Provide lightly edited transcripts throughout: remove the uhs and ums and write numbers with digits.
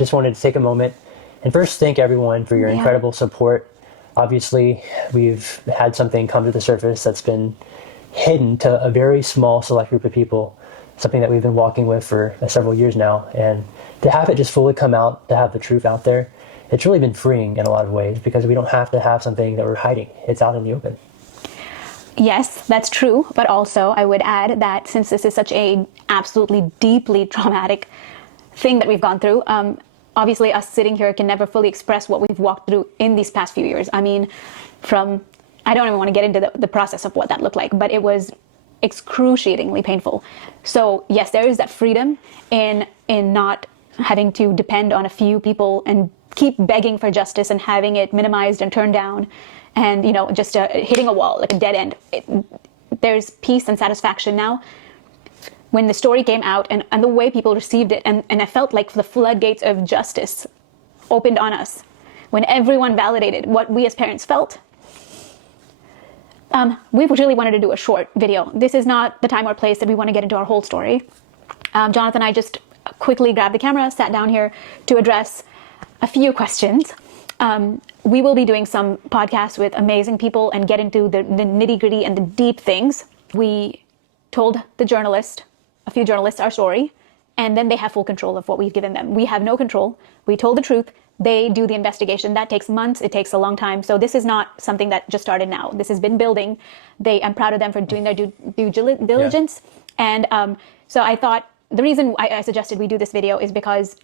just wanted to take a moment and first thank everyone for your incredible support. Obviously, we've had something come to the surface that's been hidden to a very small select group of people, something that we've been walking with for several years now. And to have it just fully come out, to have the truth out there, it's really been freeing in a lot of ways because we don't have to have something that we're hiding. It's out in the open. Yes, that's true. But also I would add that since this is such a absolutely deeply traumatic thing that we've gone through, obviously us sitting here can never fully express what we've walked through in these past few years. I mean, I don't even want to get into the process of what that looked like, but it was excruciatingly painful. So yes, there is that freedom in not having to depend on a few people and keep begging for justice and having it minimized and turned down and, just hitting a wall, like a dead end. There's peace and satisfaction now. When the story came out and the way people received it, and I felt like the floodgates of justice opened on us, when everyone validated what we as parents felt, we really wanted to do a short video. This is not the time or place that we want to get into our whole story. Jonathan and I just quickly grabbed the camera, sat down here to address a few questions. We will be doing some podcasts with amazing people and get into the nitty-gritty and the deep things. We told a few journalists our story, and then they have full control of what we've given them. We have no control. We told the truth. They do the investigation. That takes months. It takes a long time. So this is not something that just started now. This has been building. I'm proud of them for doing their due diligence. Yeah. And so I thought the reason I suggested we do this video is because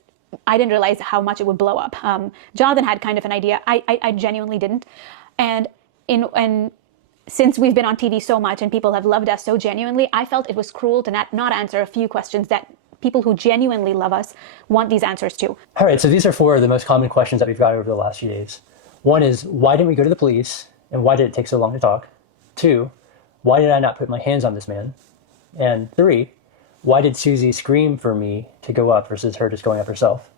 I didn't realize how much it would blow up. Jonathan had kind of an idea. I genuinely didn't. And since we've been on TV so much and people have loved us so genuinely, I felt it was cruel to not answer a few questions that people who genuinely love us want these answers to. All right, so these are 4 of the most common questions that we've got over the last few days. 1 is, why didn't we go to the police? And why did it take so long to talk? 2, why did I not put my hands on this man? And 3, why did Suzy scream for me to go up versus her just going up herself?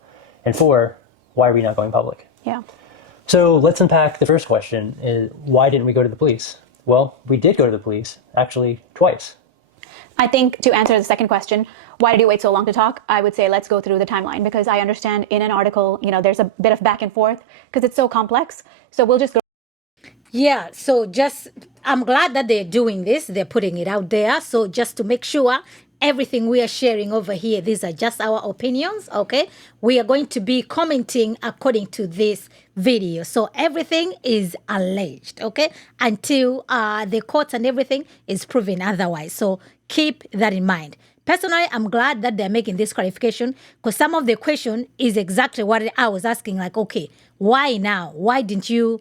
And 4, why are we not going public? Yeah. So let's unpack the first question, is why didn't we go to the police? Well, we did go to the police, actually twice. I think to answer the second question, why did you wait so long to talk? I would say let's go through the timeline, because I understand in an article, there's a bit of back and forth because it's so complex. So we'll just go. Yeah, so I'm glad that they're doing this. They're putting it out there. So just to make sure everything we are sharing over here, these are just our opinions, okay? We are going to be commenting according to this video. So everything is alleged, okay? Until the courts and everything is proven otherwise. So keep that in mind. Personally, I'm glad that they're making this clarification, because some of the question is exactly what I was asking, like, okay, why now? Why didn't you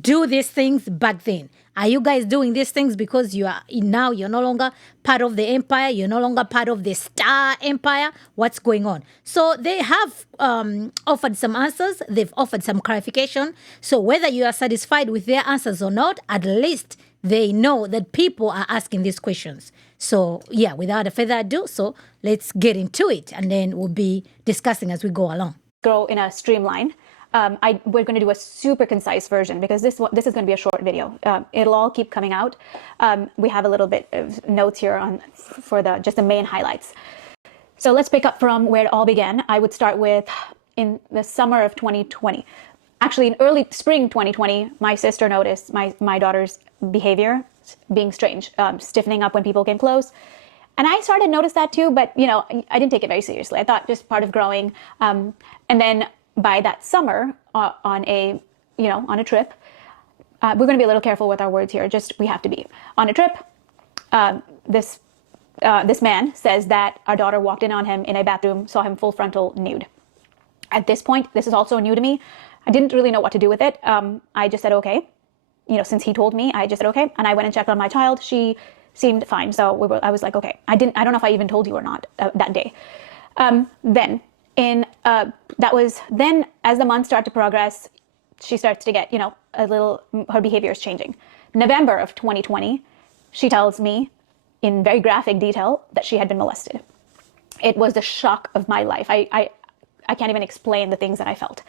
do these things back then? Are you guys doing these things because you're no longer part of the empire? You're no longer part of the Star Empire? What's going on? So they have offered some answers. They've offered some clarification. So whether you are satisfied with their answers or not, at least they know that people are asking these questions. So yeah, without further ado, so let's get into it, and then we'll be discussing as we go along. Go in a streamline. We're going to do a super concise version because this is going to be a short video. It'll all keep coming out. We have a little bit of notes here for just the main highlights. So let's pick up from where it all began. I would start with in the summer of 2020. Actually, in early spring 2020, my sister noticed my daughter's behavior being strange, stiffening up when people came close. And I started to notice that too, but I didn't take it very seriously. I thought just part of growing. And then by that summer, on a trip, we're going to be a little careful with our words here. We have to be on a trip. This man says that our daughter walked in on him in a bathroom, saw him full frontal nude. At this point, this is also new to me. I didn't really know what to do with it. I just said, okay. Since he told me, I just said, okay. And I went and checked on my child. She seemed fine. So I was like, okay. I don't know if I even told you or not that day. Then as the months start to progress, she starts to get, her behavior is changing. November of 2020, she tells me in very graphic detail that she had been molested. It was the shock of my life. I can't even explain the things that I felt.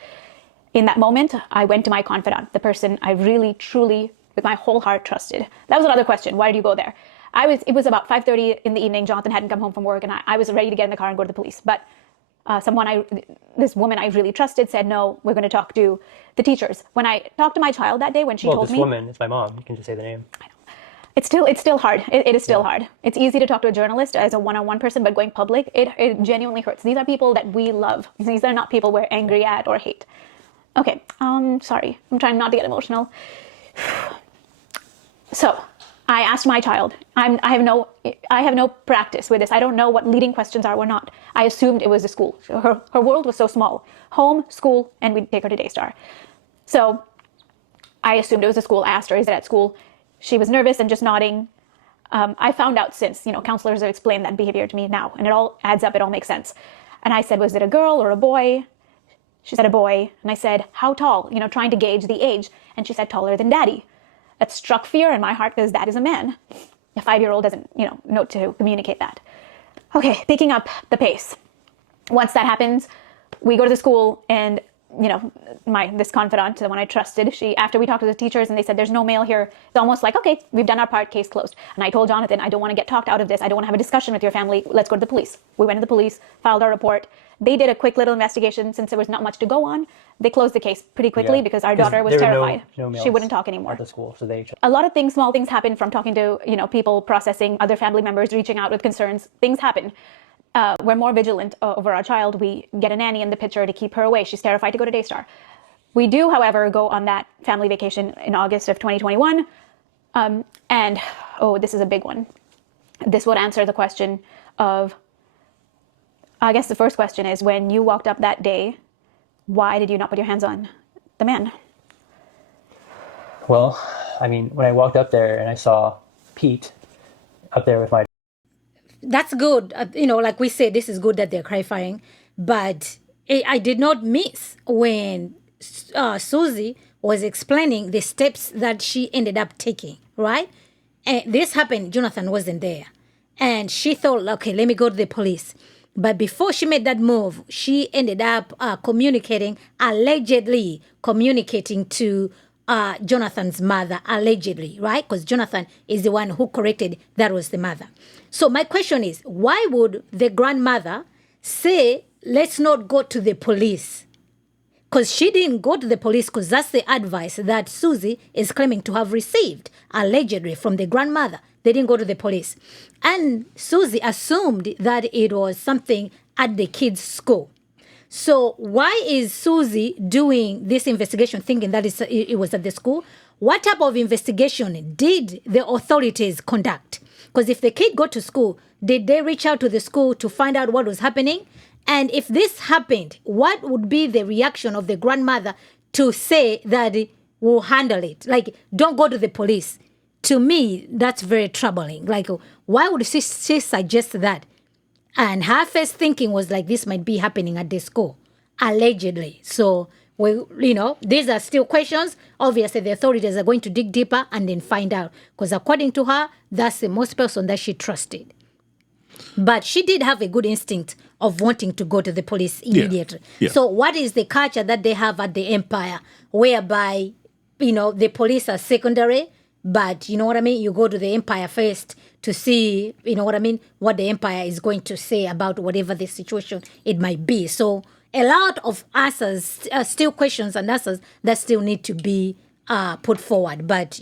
In that moment, I went to my confidant, the person I really, truly, with my whole heart trusted. That was another question. Why did you go there? It was about 5:30 in the evening. Jonathan hadn't come home from work, and I was ready to get in the car and go to the police. But This woman I really trusted said, no, we're going to talk to the teachers. When I talked to my child that day, when she told this me, woman, it's my mom. You can just say the name. it's still hard. It is still hard. It's easy to talk to a journalist as a one-on-one person, but going public, it genuinely hurts. These are people that we love. These are not people we're angry at or hate. Okay, sorry. I'm trying not to get emotional. So I asked my child. I have no practice with this. I don't know what leading questions are or not. I assumed it was the school. Her world was so small. Home, school, and we'd take her to Daystar. So I assumed it was the school. I asked her, is it at school? She was nervous and just nodding. I found out since, counselors have explained that behavior to me now, and it all adds up. It all makes sense. And I said, was it a girl or a boy? She said a boy. And I said, how tall? Trying to gauge the age. And she said, taller than daddy. That struck fear in my heart because dad is a man. A 5-year-old doesn't, know to communicate that. Okay, picking up the pace. Once that happens, we go to the school and, this confidant, the one I trusted, after we talked to the teachers and they said, there's no male here, it's almost like, okay, we've done our part, case closed. And I told Jonathan, I don't want to get talked out of this. I don't want to have a discussion with your family. Let's go to the police. We went to the police, filed our report. They did a quick little investigation since there was not much to go on. They closed the case pretty quickly because our daughter was terrified. No she wouldn't talk anymore. At the school, so they... A lot of things, small things happen from talking to, people processing, other family members reaching out with concerns. Things happen. We're more vigilant over our child. We get a nanny in the picture to keep her away. She's terrified to go to Daystar. We do, however, go on that family vacation in August of 2021. This is a big one. This would answer the question of, I guess the first question is, when you walked up that day, why did you not put your hands on the man? Well, when I walked up there and I saw Pete up there with my... That's good. Like we said, this is good that they're clarifying. But I did not miss when Suzy was explaining the steps that she ended up taking, right? And this happened, Jonathan wasn't there. And she thought, okay, let me go to the police. But before she made that move, she ended up allegedly communicating to Jonathan's mother, allegedly, right? Because Jonathan is the one who corrected that was the mother. So my question is, why would the grandmother say, let's not go to the police? Because she didn't go to the police because that's the advice that Suzy is claiming to have received, allegedly, from the grandmother. They didn't go to the police. And Suzy assumed that it was something at the kids' school. So why is Suzy doing this investigation thinking that it was at the school? What type of investigation did the authorities conduct? Because if the kid got to school, did they reach out to the school to find out what was happening? And if this happened, what would be the reaction of the grandmother to say that we'll handle it? Like, don't go to the police. To me, that's very troubling. Like, why would she suggest that? And her first thinking was like, this might be happening at the school, allegedly. So, these are still questions. Obviously, the authorities are going to dig deeper and then find out. Because according to her, that's the most person that she trusted. But she did have a good instinct of wanting to go to the police immediately. Yeah. So what is the culture that they have at the Empire, whereby, the police are secondary, but you know what I mean? You go to the Empire first to see, what the Empire is going to say about whatever the situation it might be. So a lot of answers, still questions and answers that still need to be put forward. But,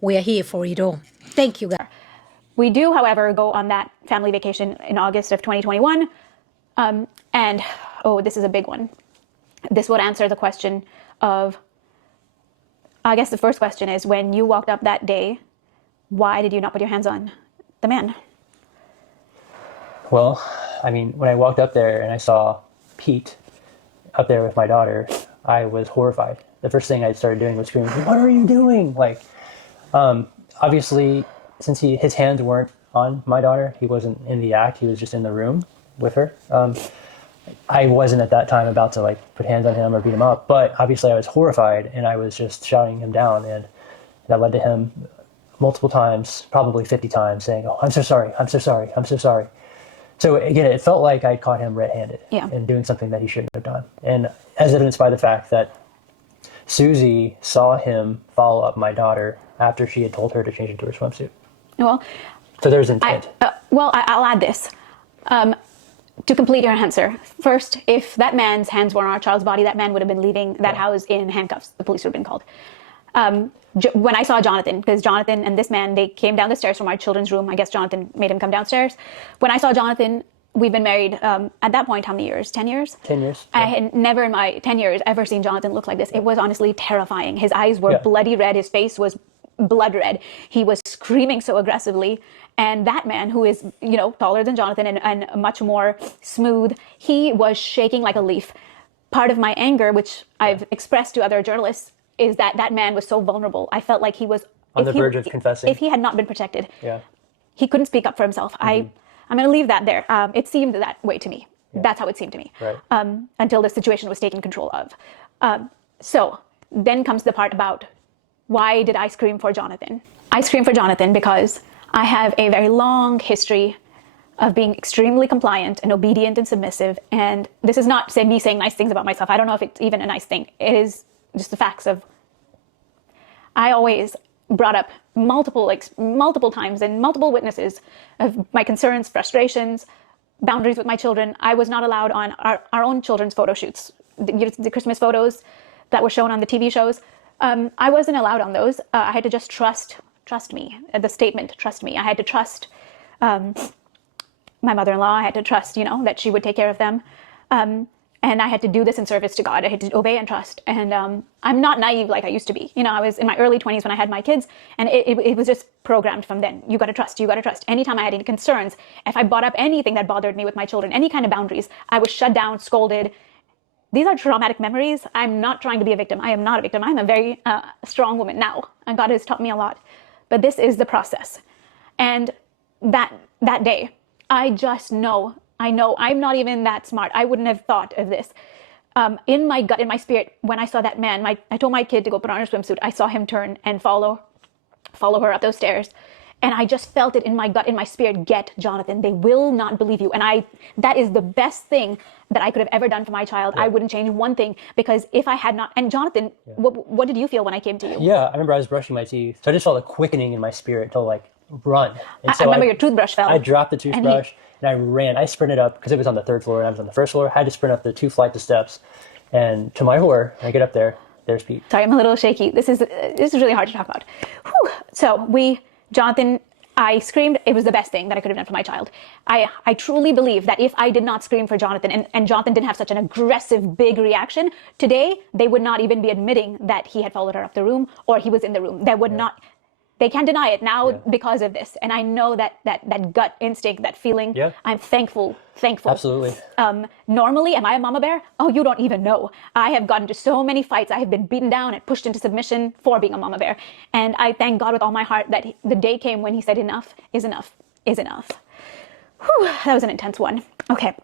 we are here for it all. Thank you, guys. We do, however, go on that family vacation in August of 2021. This is a big one. This would answer the question of, I guess the first question is, when you walked up that day, why did you not put your hands on the man? Well, when I walked up there and I saw Pete up there with my daughter, I was horrified. The first thing I started doing was screaming, what are you doing? Obviously, since his hands weren't on my daughter, he wasn't in the act, he was just in the room with her. I wasn't at that time about to put hands on him or beat him up, but obviously I was horrified and I was just shouting him down, and that led to him multiple times, probably 50 times, saying, oh, I'm so sorry, I'm so sorry, I'm so sorry. So again, it felt like I caught him red-handed in doing something that he shouldn't have done. And as evidenced by the fact that Suzy saw him follow up my daughter after she had told her to change into her swimsuit. Well, so there's intent. I'll add this. To complete your answer, first, if that man's hands were on our child's body, that man would have been leaving that house in handcuffs. The police would have been called. When I saw Jonathan, because Jonathan and this man, they came down the stairs from our children's room. I guess Jonathan made him come downstairs. When I saw Jonathan, we've been married at that point, how many years? 10 years? 10 years. I had never in my 10 years ever seen Jonathan look like this. It was honestly terrifying. His eyes were bloody red. His face was blood red. He was screaming so aggressively. And that man, who is, taller than Jonathan and much more smooth, he was shaking like a leaf. Part of my anger, which I've expressed to other journalists, is that that man was so vulnerable. I felt like he was on the verge of confessing. If he had not been protected, yeah, he couldn't speak up for himself. I'm going to leave that there. It seemed that way to me. Yeah. That's how it seemed to me. Right. Until the situation was taken control of. So then comes the part about why did I scream for Jonathan? I screamed for Jonathan because I have a very long history of being extremely compliant and obedient and submissive. And this is not me saying nice things about myself. I don't know if it's even a nice thing. It is just the facts of, I always brought up multiple times and multiple witnesses of my concerns, frustrations, boundaries with my children. I was not allowed on our own children's photo shoots, the Christmas photos that were shown on the TV shows. I wasn't allowed on those. I had to just trust me. The statement, trust me. I had to trust my mother-in-law. I had to trust, that she would take care of them. And I had to do this in service to God. I had to obey and trust. And I'm not naive like I used to be. I was in my early 20s when I had my kids, and it was just programmed from then. You got to trust. You got to trust. Anytime I had any concerns, if I brought up anything that bothered me with my children, any kind of boundaries, I was shut down, scolded. These are traumatic memories. I'm not trying to be a victim. I am not a victim. I'm a very strong woman now, and God has taught me a lot. But this is the process. And that day, I just know. I know I'm not even that smart. I wouldn't have thought of this. In my gut, in my spirit, when I saw that man, I told my kid to go put on her swimsuit. I saw him turn and follow her up those stairs. And I just felt it in my gut, in my spirit, get Jonathan. They will not believe you. And that is the best thing that I could have ever done for my child. Yeah. I wouldn't change one thing, because if I had not, and Jonathan, what did you feel when I came to you? Yeah, I remember I was brushing my teeth. So I just felt a quickening in my spirit to run. And so I remember your toothbrush fell. I dropped the toothbrush. And I ran. I sprinted up, because it was on the 3rd floor and I was on the 1st floor. I had to sprint up the 2 flights of steps. And to my horror, I get up there, there's Pete. Sorry, I'm a little shaky. This is really hard to talk about. Whew. So Jonathan, I screamed. It was the best thing that I could have done for my child. I truly believe that if I did not scream for Jonathan and Jonathan didn't have such an aggressive, big reaction, today they would not even be admitting that he had followed her up the room or he was in the room. They would not. They can't deny it now because of this. And I know that gut instinct, that feeling, I'm thankful. Absolutely. Normally, am I a mama bear? Oh, you don't even know. I have gotten into so many fights. I have been beaten down and pushed into submission for being a mama bear. And I thank God with all my heart that the day came when he said enough is enough is enough. Whew, that was an intense one. Okay.